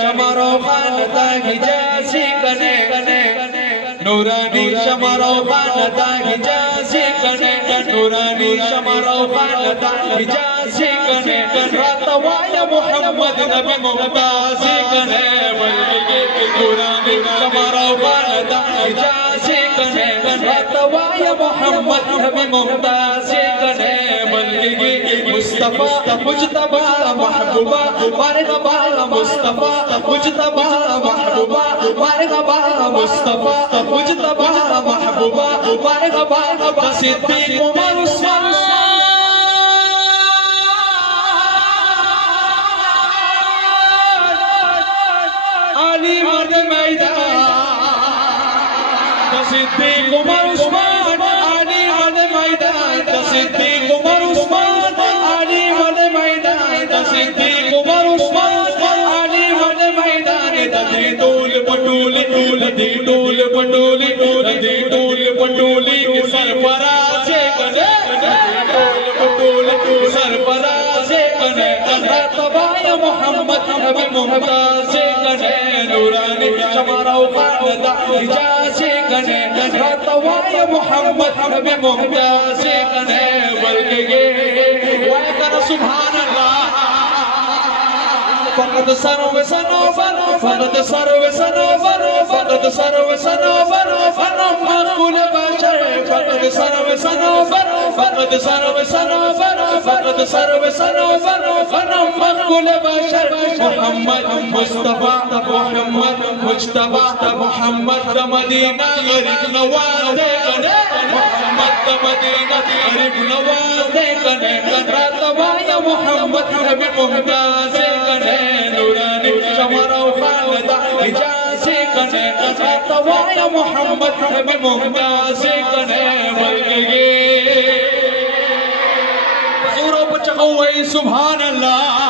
شمارو خانتا حجازی کنے نورانی شمارو خانتا حجازی کنے نورانی شمارو خانتا حجازی کنے راتوایا محمد نبی ممتازی کنے نورانی شمارو خانتا حجازی کنے راتوایا محمد نبی ممتازی کنے مصطفیٰ مجتبہ محبوبہ مرحبا مصطفیٰ مجتبہ محبوبہ مرحبا مصطفیٰ مجتبہ محبوبہ مرحبا صدیق عمر عثمان علی مرد میدان صدیق عمر عثمان علی مرد میدان صدیق عمر عثمان علی مرد میدان صدیق عمر عثمان علی مرد میدان دی ڈول پٹولی دی ڈول پٹولی دی ڈول پٹولی سرفراز کنے ڈول پٹولی سرفراز کنے راتوایا محمد نبی ممتاز کنے نورانی شمارو خانتا حجازی کنے راتوایا محمد نبی ممتاز کنے بلکہ وائکر سبحان اللہ فقد سرو سنوبر فقد سرو سنوبر فقد سرو سنوبر فنم مقبول بشر فقد سرو سنوبر فقد سرو سنوبر فقد سرو سنوبر فنم مقبول بشر محمد مصطفیٰ محمد مجتبہ محمد مدینہ غریب نواز کنے محمد مدینہ غریب نواز کنے راتوایا محمد نبی ممتاز کنے نورانی شمارو خانتا حجازی کنے راتوایا محمد نبی ممتاز کنے بلکہ زورو پچھوئی سبحان اللہ